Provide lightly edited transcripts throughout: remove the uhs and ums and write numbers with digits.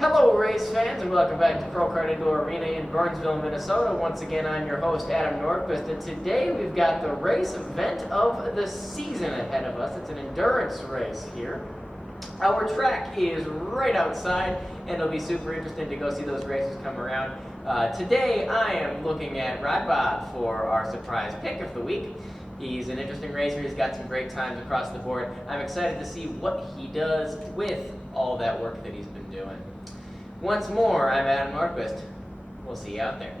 Hello, race fans, and welcome back to Pro Kart Indoor Arena in Burnsville, Minnesota. Once again, I'm your host, Adam Nordquist, and today we've got the race event of the season ahead of us. It's an endurance race here. Our track is right outside, and it'll be super interesting to go see those races come around. Today, I am looking at Rod Bob for our surprise pick of the week. He's an interesting racer. He's got some great times across the board. I'm excited to see what he does with all that work that he's been doing. Once more, I'm Adam Nordquist. We'll see you out there.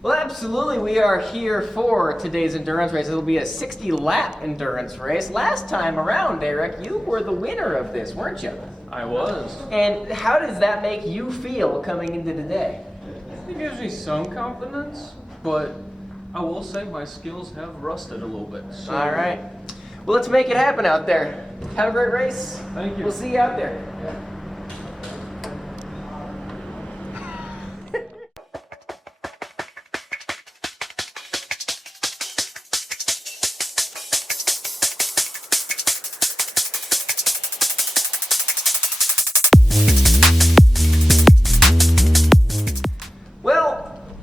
Well, absolutely, we are here for today's endurance race. It'll be a 60-lap endurance race. Last time around, Eric, you were the winner of this, weren't you? I was. And how does that make you feel coming into today? It gives me some confidence, but I will say my skills have rusted a little bit. So. All right. Well, let's make it happen out there. Have a great race. Thank you. We'll see you out there.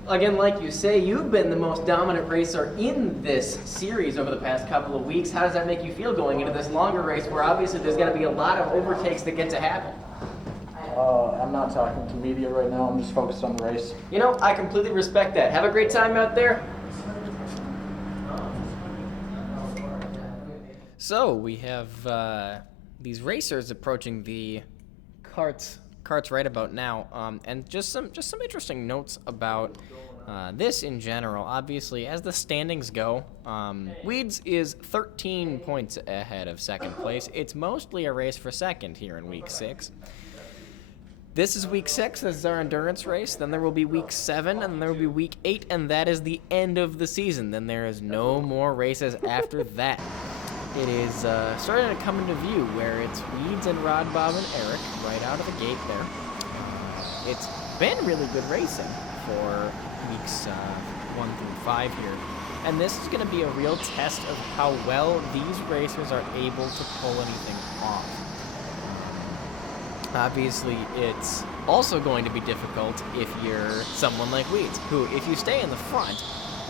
Again, like you say, you've been the most dominant racer in this series over the past couple of weeks. How does that make you feel going into this longer race where obviously there's going to be a lot of overtakes that get to happen? I'm not talking to media right now. I'm just focused on the race. You know, I completely respect that. Have a great time out there. So we have these racers approaching the carts right about now, and just some interesting notes about this in general. Obviously, as the standings go, Weeds is 13 points ahead of second place. It's mostly a race for second here in week 6. This is week 6. This is our endurance race. Then there will be week 7, and there will be week 8, and that is the end of the season. Then there is no more races after that. It is starting to come into view where it's Weeds and Rod, Bob, and Eric right out of the gate there. It's been really good racing for weeks 1 through 5 here. And this is going to be a real test of how well these racers are able to pull anything off. Obviously, it's also going to be difficult if you're someone like Weeds, who, if you stay in the front,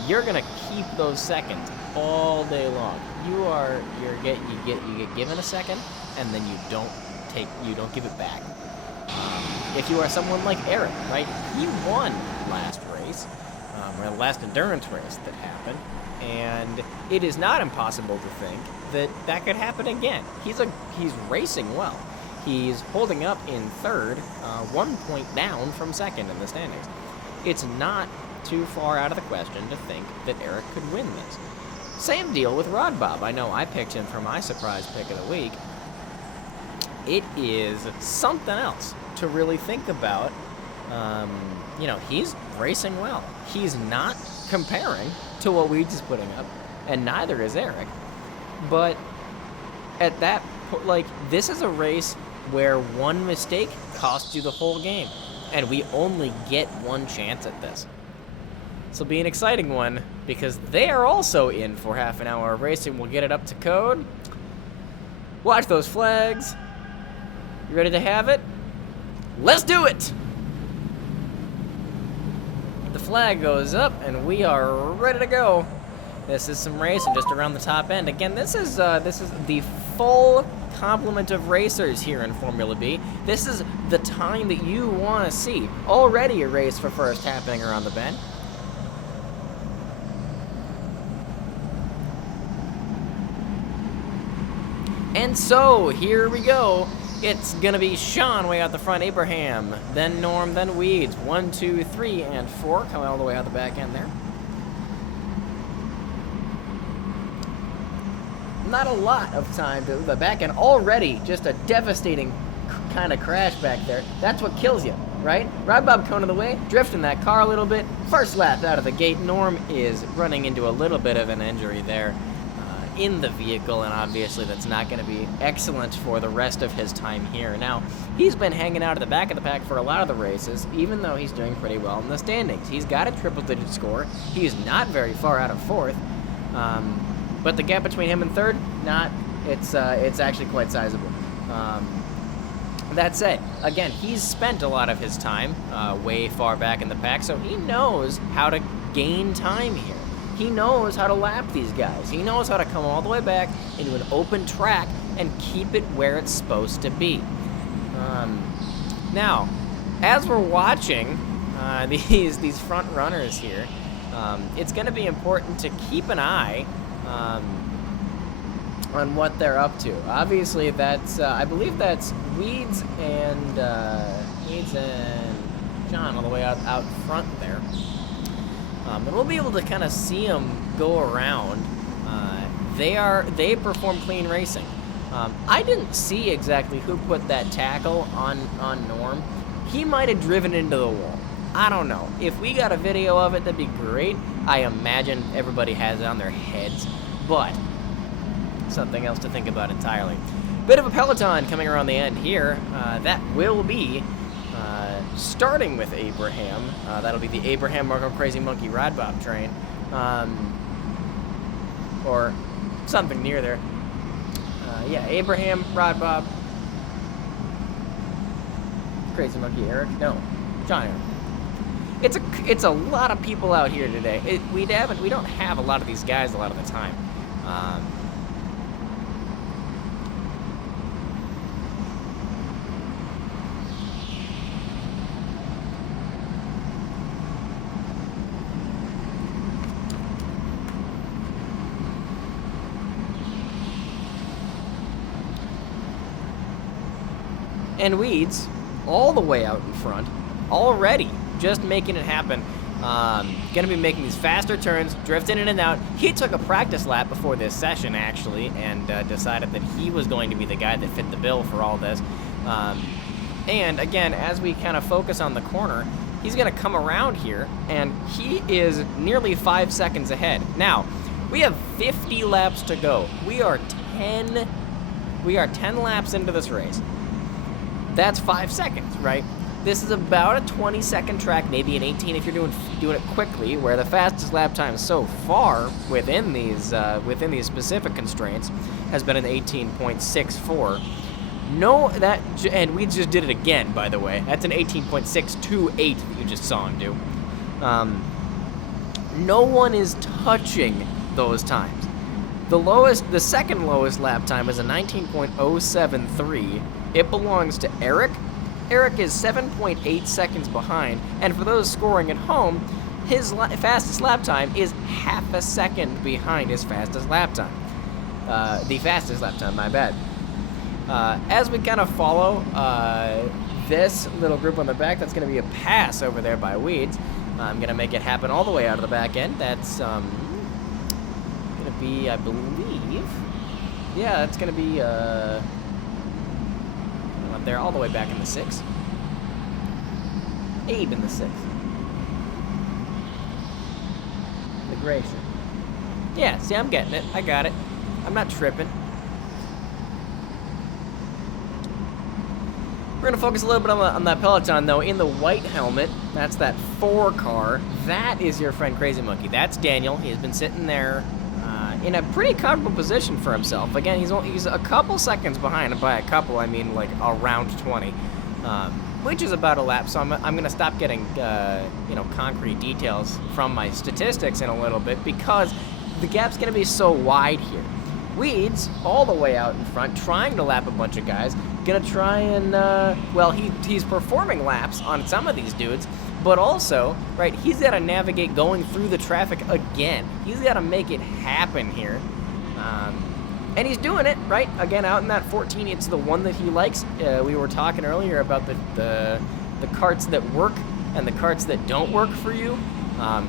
you're going to keep those seconds all day long. You get given a second, and then you don't give it back. If you are someone like Eric, right? He won last race, or the last endurance race that happened, and it is not impossible to think that could happen again. He's racing well. He's holding up in third, 1 point down from second in the standings. It's not too far out of the question to think that Eric could win this. Same deal with Rod Bob. I know I picked him for my surprise pick of the week. It is something else to really think about. He's racing well. He's not comparing to what Weeds is putting up, and neither is Eric. But at that point, this is a race where one mistake costs you the whole game, and we only get one chance at this. This will be an exciting one because they are also in for half an hour of racing. We'll get it up to code. Watch those flags. You ready to have it? Let's do it! The flag goes up and we are ready to go. This is some racing just around the top end. Again, this is the full complement of racers here in Formula B. This is the time that you want to see. Already a race for first happening around the bend. And so, here we go. It's gonna be Sean way out the front, Abraham, then Norm, then Weeds. 1, 2, 3, and 4 coming all the way out the back end there. Not a lot of time to the back end. Already just a devastating kind of crash back there. That's what kills you, right? Rod Bob coming the way, drifting that car a little bit. First lap out of the gate. Norm is running into a little bit of an injury there. in the vehicle, and obviously that's not going to be excellent for the rest of his time here. Now, he's been hanging out at the back of the pack for a lot of the races, even though he's doing pretty well in the standings. He's got a triple-digit score. He's not very far out of fourth, but the gap between him and third, it's actually quite sizable. That said, again, he's spent a lot of his time way far back in the pack, so he knows how to gain time here. He knows how to lap these guys. He knows how to come all the way back into an open track and keep it where it's supposed to be. Now, as we're watching these front runners here, it's going to be important to keep an eye on what they're up to. Obviously, that's I believe that's Weeds and John all the way out front there. And we'll be able to kind of see them go around. They perform clean racing. I didn't see exactly who put that tackle on Norm. He might have driven into the wall. I don't know. If we got a video of it, that'd be great. I imagine everybody has it on their heads, but something else to think about entirely. Bit of a peloton coming around the end here. That will be starting with Abraham. That'll be the Abraham Marco Crazy Monkey Rod Bob train, or something near there. Yeah, Abraham, Rod Bob, Crazy Monkey Eric. No, John Eric. It's a lot of people out here today. We don't have a lot of these guys a lot of the time. And Weeds, all the way out in front, already, just making it happen. Gonna be making these faster turns, drifting in and out. He took a practice lap before this session, actually, and decided that he was going to be the guy that fit the bill for all this. And again, as we kind of focus on the corner, he's gonna come around here, and he is nearly 5 seconds ahead. Now, we have 50 laps to go. We are 10 laps into this race. That's 5 seconds, right? This is about a 20-second track, maybe an 18 if you're doing it quickly, where the fastest lap time so far within these specific constraints has been an 18.64. And we just did it again, by the way. That's an 18.628 that you just saw him do. No one is touching those times. The second lowest lap time is a 19.073. It belongs to Eric. Eric is 7.8 seconds behind, and for those scoring at home, his fastest lap time is half a second behind his fastest lap time. The fastest lap time, my bad. As we kind of follow this little group on the back, that's going to be a pass over there by Weeds. I'm going to make it happen all the way out of the back end. That's going to be, I believe, yeah, that's going to be up there all the way back in the 6th. Abe in the 6th. The gray shirt. Yeah, see, I'm getting it. I got it. I'm not tripping. We're going to focus a little bit on that peloton, though. In the white helmet, that's that 4 car. That is your friend Crazy Monkey. That's Daniel. He has been sitting there in a pretty comfortable position for himself. Again, he's a couple seconds behind, and by a couple, I mean like around 20, which is about a lap. So I'm going to stop getting concrete details from my statistics in a little bit because the gap's going to be so wide here. Weeds all the way out in front, trying to lap a bunch of guys. Gonna try and he's performing laps on some of these dudes, but also, right, he's got to navigate going through the traffic again. He's got to make it happen here. And he's doing it, right? Again, out in that 14, it's the one that he likes. We were talking earlier about the carts that work and the carts that don't work for you.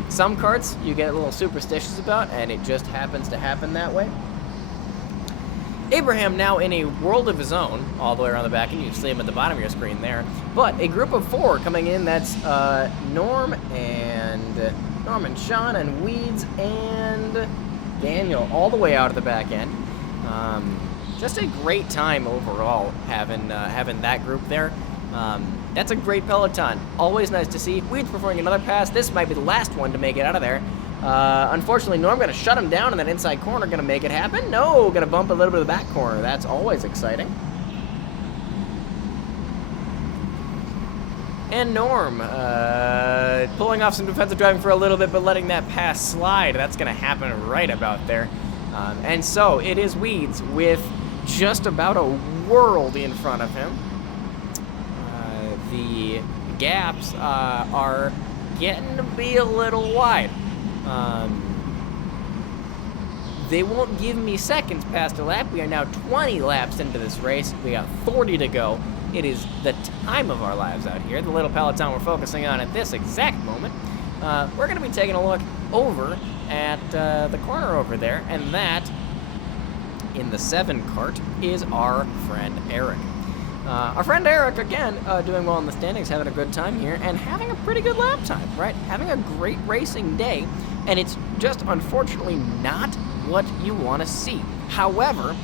Some carts you get a little superstitious about, and it just happens to happen that way. Abraham now in a world of his own, all the way around the back, and you see him at the bottom of your screen there. But a group of 4 coming in, that's Norm and Sean and Weeds and Daniel all the way out of the back end. Just a great time overall having that group there. That's a great peloton. Always nice to see. Weeds performing another pass. This might be the last one to make it out of there. Unfortunately, Norm going to shut him down in that inside corner. Going to make it happen? No, going to bump a little bit of the back corner. That's always exciting. And Norm pulling off some defensive driving for a little bit, but letting that pass slide. That's going to happen right about there. And so it is Weeds with just about a world in front of him. The gaps are getting to be a little wide. They won't give me seconds past a lap. We are now 20 laps into this race. We got 40 to go. It is the time of our lives out here. The little peloton we're focusing on at this exact moment. We're going to be taking a look over at the corner over there, and that, in the 7 cart, is our friend Eric. Our friend Eric, again, doing well in the standings, having a good time here, and having a pretty good lap time, right? Having a great racing day, and it's just unfortunately not what you want to see. However,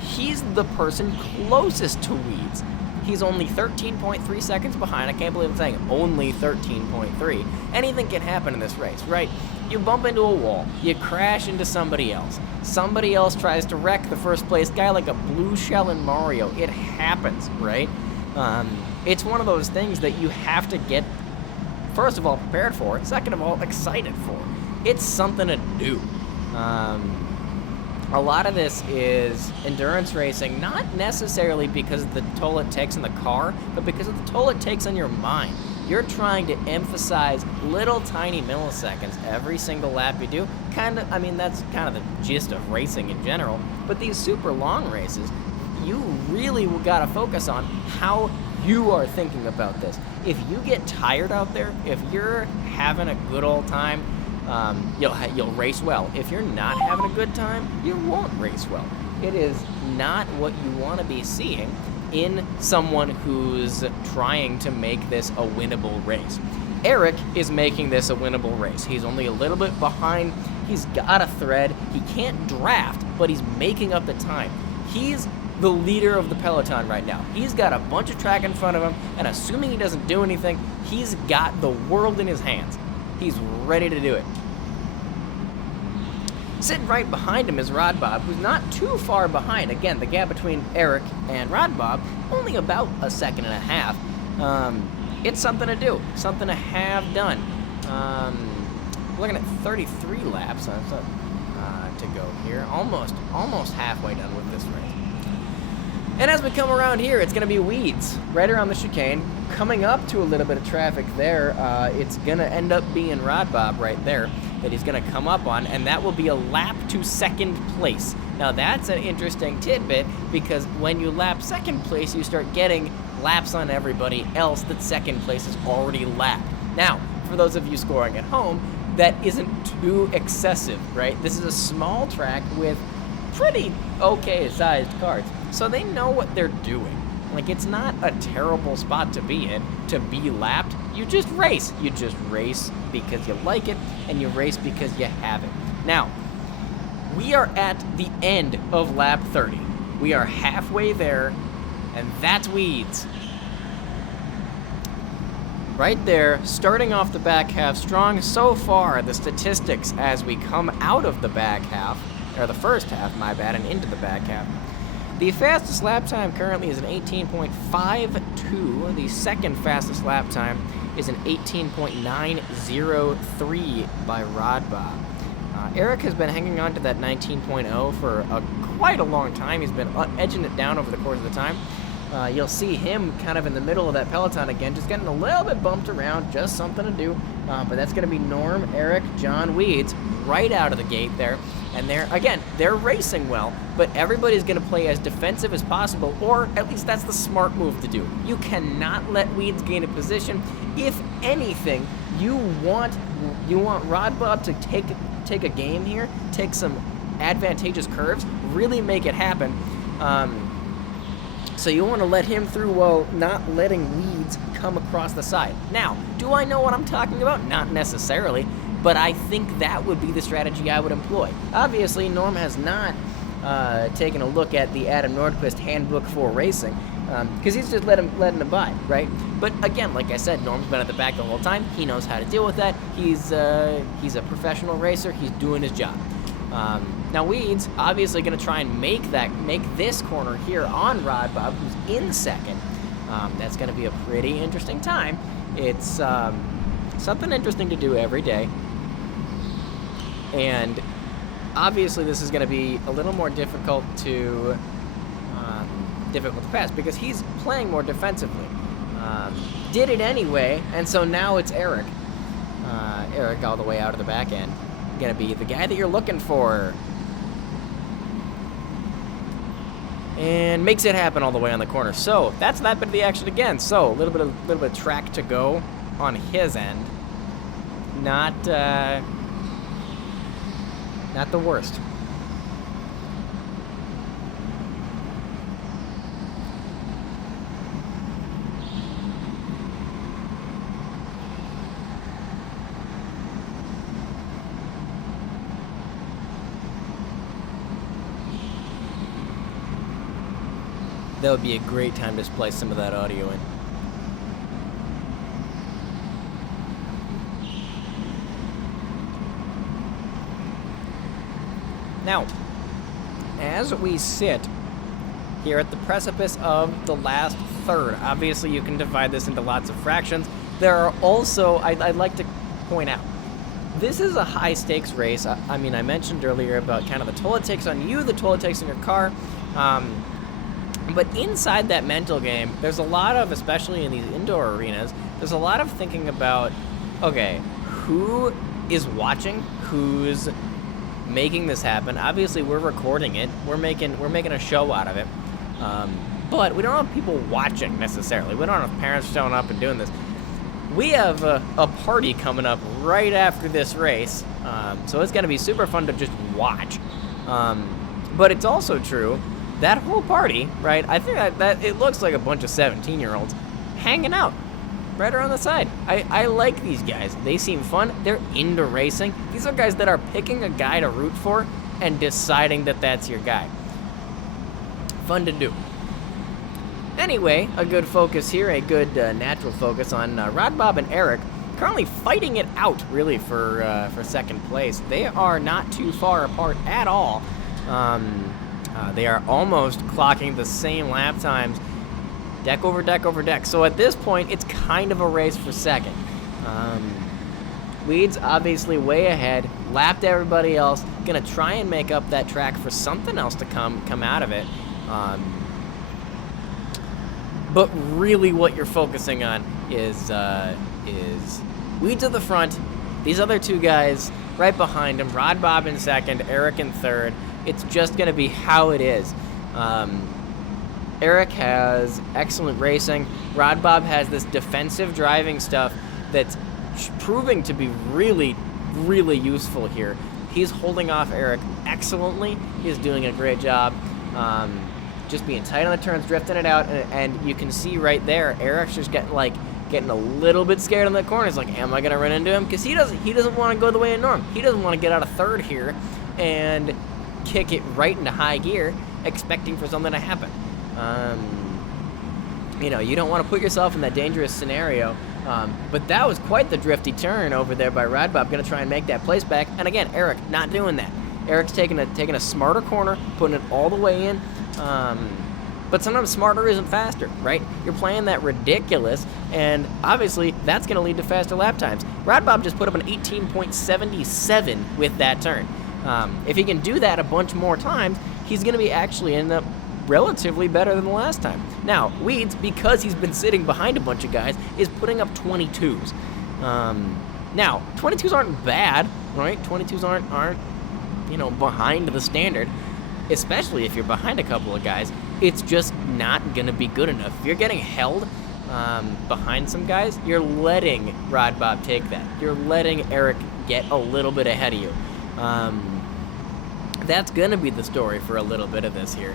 he's the person closest to Weeds. He's only 13.3 seconds behind. I can't believe I'm saying only 13.3. Anything can happen in this race, right? You bump into a wall. You crash into somebody else. Somebody else tries to wreck the first place guy like a blue shell in Mario. It happens, right? It's one of those things that you have to get, first of all, prepared for. Second of all, excited for. It's something to do. A lot of this is endurance racing, not necessarily because of the toll it takes on the car, but because of the toll it takes on your mind. You're trying to emphasize little tiny milliseconds every single lap you do. That's kind of the gist of racing in general. But these super long races, you really got to focus on how you are thinking about this. If you get tired out there, if you're having a good old time, you'll race well. If you're not having a good time, you won't race well. It is not what you want to be seeing in someone who's trying to make this a winnable race. Eric is making this a winnable race. He's only a little bit behind. He's got a thread. He can't draft, but he's making up the time. He's the leader of the peloton right now. He's got a bunch of track in front of him, and assuming he doesn't do anything, he's got the world in his hands. He's ready to do it. Sitting right behind him is Rod Bob, who's not too far behind. Again, the gap between Eric and Rod Bob, only about a second and a half. It's something to do, something to have done. Looking at 33 laps to go here. Almost halfway done with this race. And as we come around here, it's going to be Weeds right around the chicane. Coming up to a little bit of traffic there, it's going to end up being Rod Bob right there that he's going to come up on, and that will be a lap to second place. Now that's an interesting tidbit, because when you lap second place, you start getting laps on everybody else that second place is already lapped. Now, for those of you scoring at home, that isn't too excessive, right? This is a small track with pretty okay-sized carts, so they know what they're doing. Like, it's not a terrible spot to be in, to be lapped. You just race. You just race because you like it, and you race because you have it. Now, we are at the end of lap 30. We are halfway there, and that's Weeds. Right there, starting off the back half strong. So far, the statistics as we come out of the back half, or the first half, my bad, and into the back half. The fastest lap time currently is an 18.52. The second fastest lap time is an 18.903 by Rod Bob. Eric has been hanging on to that 19.0 for quite a long time. He's been edging it down over the course of the time. You'll see him kind of in the middle of that peloton again, just getting a little bit bumped around, just something to do. But that's going to be Norm, Eric, John, Weeds right out of the gate there. And they're racing well, but everybody's going to play as defensive as possible, or at least that's the smart move to do. You cannot let Weeds gain a position. If anything, you want Rod Bob to take a game here, take some advantageous curves, really make it happen. So you want to let him through while not letting Weeds come across the side. Now, do I know what I'm talking about? Not necessarily. but I think that would be the strategy I would employ. Obviously, Norm has not taken a look at the Adam Nordquist handbook for racing, because he's just letting him by, right? But again, like I said, Norm's been at the back the whole time. He knows how to deal with that. He's a professional racer. He's doing his job. Now Weeds obviously going to try and make this corner here on Rod Bob, who's in second. That's going to be a pretty interesting time. It's something interesting to do every day, and obviously this is going to be a little more difficult to pass because he's playing more defensively. Did it anyway, and so now it's Eric. Eric all the way out of the back end. Gonna be the guy that you're looking for. And makes it happen all the way on the corner. So that's that bit of the action again. So a little bit of track to go on his end. Not the worst. That would be a great time to splice some of that audio in. Now, as we sit here at the precipice of the last third, obviously you can divide this into lots of fractions. There are also, I'd like to point out, this is a high stakes race. I mean, I mentioned earlier about kind of the toll it takes on you, the toll it takes on your car. But inside that mental game, there's a lot of, especially in these indoor arenas, there's a lot of thinking about, okay, who is watching, who's making this happen. Obviously, we're recording it. We're making a show out of it. But we don't have people watching necessarily. We don't have parents showing up and doing this. We have a party coming up right after this race, so it's going to be super fun to just watch. But it's also true, that whole party, right, I think that it looks like a bunch of 17-year-olds hanging out right around the side. I like these guys. They seem fun. They're into racing. These are guys that are picking a guy to root for and deciding that that's your guy. Fun to do. Anyway, a good focus here, a good natural focus on Rod Bob and Eric, currently fighting it out, really, for second place. They are not too far apart at all. They are almost clocking the same lap times, deck over deck over deck. So at this point, it's kind of a race for second. Weeds obviously way ahead, lapped everybody else, gonna try and make up that track for something else to come out of it. But really what you're focusing on is Weeds at the front, these other two guys right behind him, Rod Bob in second, Eric in third. It's just going to be how it is. Eric has excellent racing. Rod Bob has this defensive driving stuff that's proving to be really, really useful here. He's holding off Eric excellently. He's doing a great job. Just being tight on the turns, drifting it out, and you can see right there, Eric's just getting a little bit scared in the corner. He's like, am I going to run into him? Because he doesn't want to go the way of Norm. He doesn't want to get out of third here and kick it right into high gear, expecting for something to happen. You don't want to put yourself in that dangerous scenario. But that was quite the drifty turn over there by Rod Bob, going to try and make that place back. And again, Eric not doing that. Eric's taking a smarter corner, putting it all the way in. But sometimes smarter isn't faster, right? You're playing that ridiculous, and obviously that's going to lead to faster lap times. Rod Bob just put up an 18.77 with that turn. If he can do that a bunch more times, he's going to be actually end up relatively better than the last time. Now, Weeds, because he's been sitting behind a bunch of guys, is putting up 22s. Now, 22s aren't bad, right? 22s aren't behind the standard, especially if you're behind a couple of guys. It's just not going to be good enough. If you're getting held behind some guys, you're letting Rod Bob take that. You're letting Eric get a little bit ahead of you. That's going to be the story for a little bit of this here.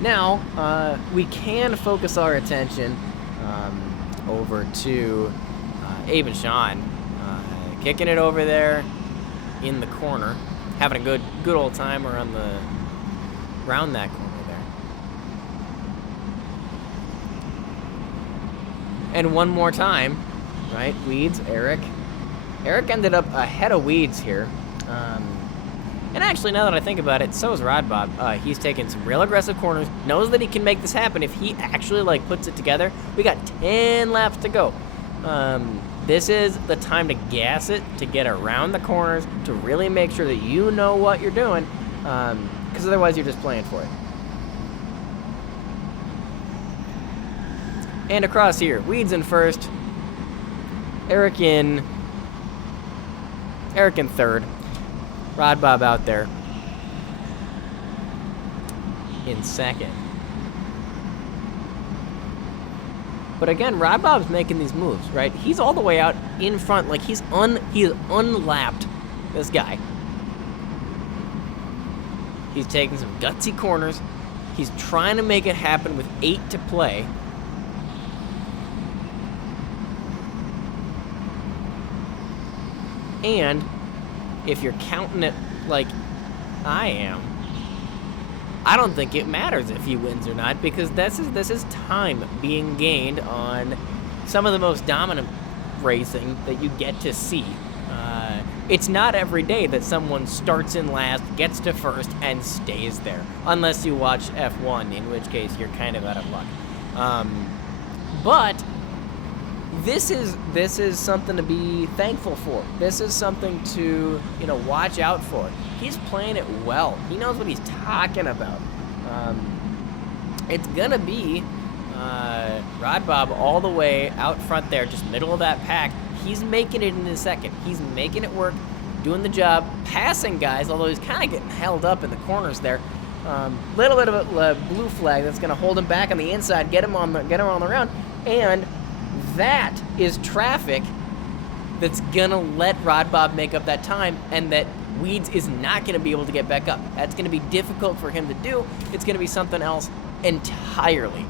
Now, we can focus our attention over to Abe and Sean. kicking it over there in the corner, having a good old time around that corner there. And one more time, right? Weeds, Eric. Eric ended up ahead of Weeds here. And actually, now that I think about it, so is Rod Bob. He's taking some real aggressive corners, knows that he can make this happen if he actually, like, puts it together. We got 10 laps to go. This is the time to gas it, to get around the corners, to really make sure that you know what you're doing, because otherwise you're just playing for it. And across here, Weeds in first, Eric in third, Rod Bob out there in second. But again, Rod Bob's making these moves, right? He's all the way out in front, like he is unlapped, this guy. He's taking some gutsy corners. He's trying to make it happen with 8 to play. And if you're counting it like I am, I don't think it matters if he wins or not, because this is time being gained on some of the most dominant racing that you get to see. It's not every day that someone starts in last, gets to first, and stays there, unless you watch F1, in which case you're kind of out of luck. But this is something to be thankful for. This is something to, watch out for. He's playing it well. He knows what he's talking about. It's gonna be Rod Bob all the way out front there, just middle of that pack. He's making it in a second. He's making it work, doing the job, passing guys, although he's kind of getting held up in the corners there. Little bit of a blue flag that's gonna hold him back on the inside, get him on the round, and that is traffic that's gonna let Rod Bob make up that time, and that Weeds is not gonna be able to get back up. That's gonna be difficult for him to do. It's gonna be something else entirely.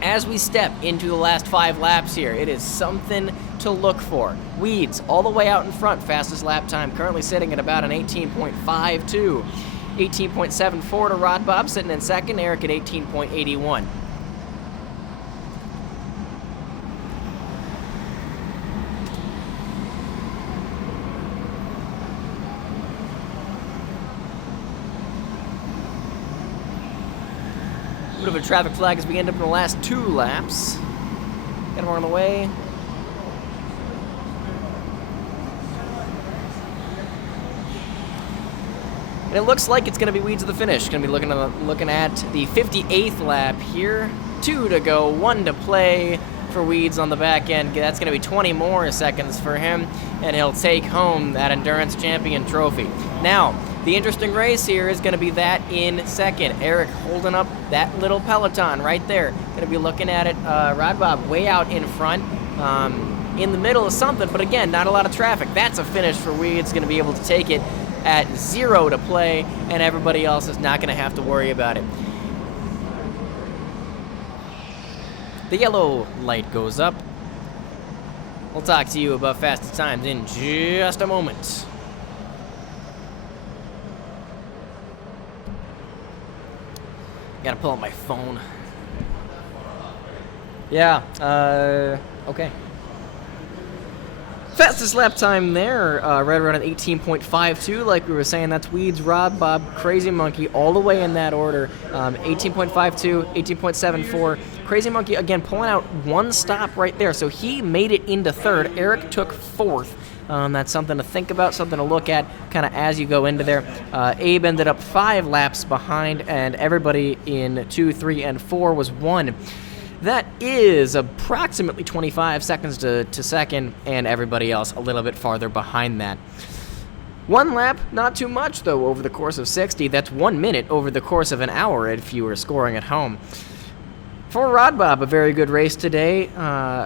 As we step into the last 5 laps here, it is something to look for. Weeds all the way out in front, fastest lap time, currently sitting at about an 18.52. 18.74 to Rod Bob, sitting in second. Eric at 18.81. Bit of a traffic flag as we end up in the last 2 laps. Got him on the way. And it looks like it's going to be Weeds of the finish. Going to be looking at the 58th lap here. 2 to go, 1 to play for Weeds on the back end. That's going to be 20 more seconds for him, and he'll take home that Endurance Champion trophy. Now, the interesting race here is going to be that in second. Eric holding up that little peloton right there. Going to be looking at it. Rod Bob way out in front. In the middle is something, but again, not a lot of traffic. That's a finish for Weeds. Going to be able to take it at 0 to play, and everybody else is not going to have to worry about it. The yellow light goes up. We'll talk to you about fastest times in just a moment. Gotta pull up my phone. Yeah, okay. Fastest lap time there, right around an 18.52, like we were saying. That's Weeds, Rod Bob, Crazy Monkey, all the way in that order. 18.52, 18.74. Crazy Monkey, again, pulling out 1 stop right there. So he made it into third. Eric took 4th. That's something to think about, something to look at kind of as you go into there. Abe ended up 5 laps behind, and everybody in 2, 3, and 4 was 1. That is approximately 25 seconds to second, and everybody else a little bit farther behind that. 1 lap, not too much, though, over the course of 60. That's 1 minute over the course of an hour if you were scoring at home. For Rod Bob, a very good race today.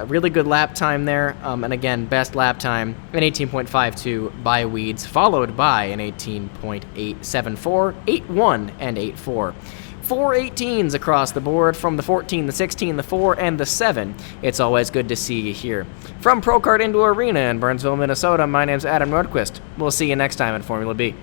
Really good lap time there. And again, best lap time, an 18.52 by Weeds, followed by an 18.874, 8.1, and 8.4 4 18s across the board from the 14, the 16, the 4, and the 7. It's always good to see you here. From Pro Kart Indoor Arena in Burnsville, Minnesota, my name's Adam Nordquist. We'll see you next time in Formula B.